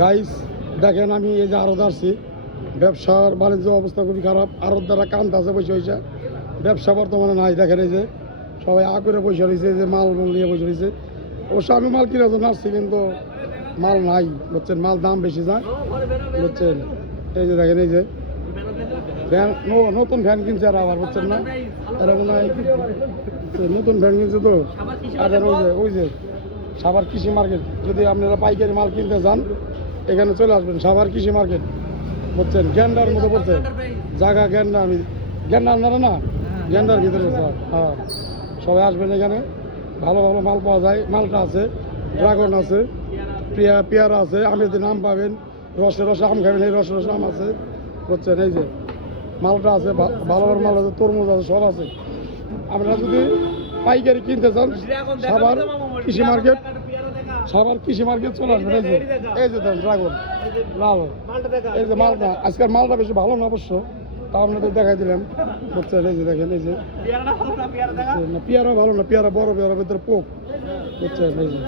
Guys দেখেন আমি এই যে আরত আসছি, ব্যবসার বাণিজ্য অবস্থা খুবই খারাপ। আরত দ্বারা কান্ত আছে বসে হয়েছে, ব্যবসা বর্তমানে নাই। দেখেন এই যে সবাই করে বসে রয়েছে, যে মাল নিয়ে বসে রয়েছে। অবশ্য আমি মাল কেনার জন্য আসছি, কিন্তু মাল নাই বুঝছেন, মাল দাম বেশি যায় বুঝছেন। এই যে দেখেন এই যে ফ্যান, নতুন ফ্যান কিনছে আর আবার বুঝছেন না, এরকম নতুন ফ্যান কিনছে তো। আর ওই যে সাভার কৃষি মার্কেট, যদি আপনারা পাইকারি মাল কিনতে যান এখানে চলে আসবেন, সাভার কৃষি মার্কেট বুঝছেন। গ্যান্ডার মতো পড়ছে জায়গা, গ্যান্ডা আমি গ্যান্ডা আপনারা না, গ্যান্ডার ভিতরে হ্যাঁ। সবাই আসবেন এখানে, ভালো ভালো মাল পাওয়া যায়। মালটা আছে, ড্রাগন আছে, পেয়ারা আছে, আমের দিন আম পাবেন, রসে রসে আম খাবেন, এই রসে রসে আম আছে বুঝছেন। এই যে মালটা আছে, ভালো ভালো মাল আছে, তরমুজ আছে, সব আছে। আপনারা যদি পাইকারি কিনতে চান সাভার কৃষি মার্কেট, সাভার কৃষি মার্কেট চলে আসবেন। এই যে দেন ড্রাগন লাল, এই যে মালটা, আজকের মালটা বেশি ভালো না অবশ্য, তা আপনাদের দেখাই দিলাম বুঝছেন। এই যে দেখেন এই যে পেয়ারা ভালো না, পেয়ারা বড়, পেয়ারা ভিতরে পোক বুঝছেন। এই যে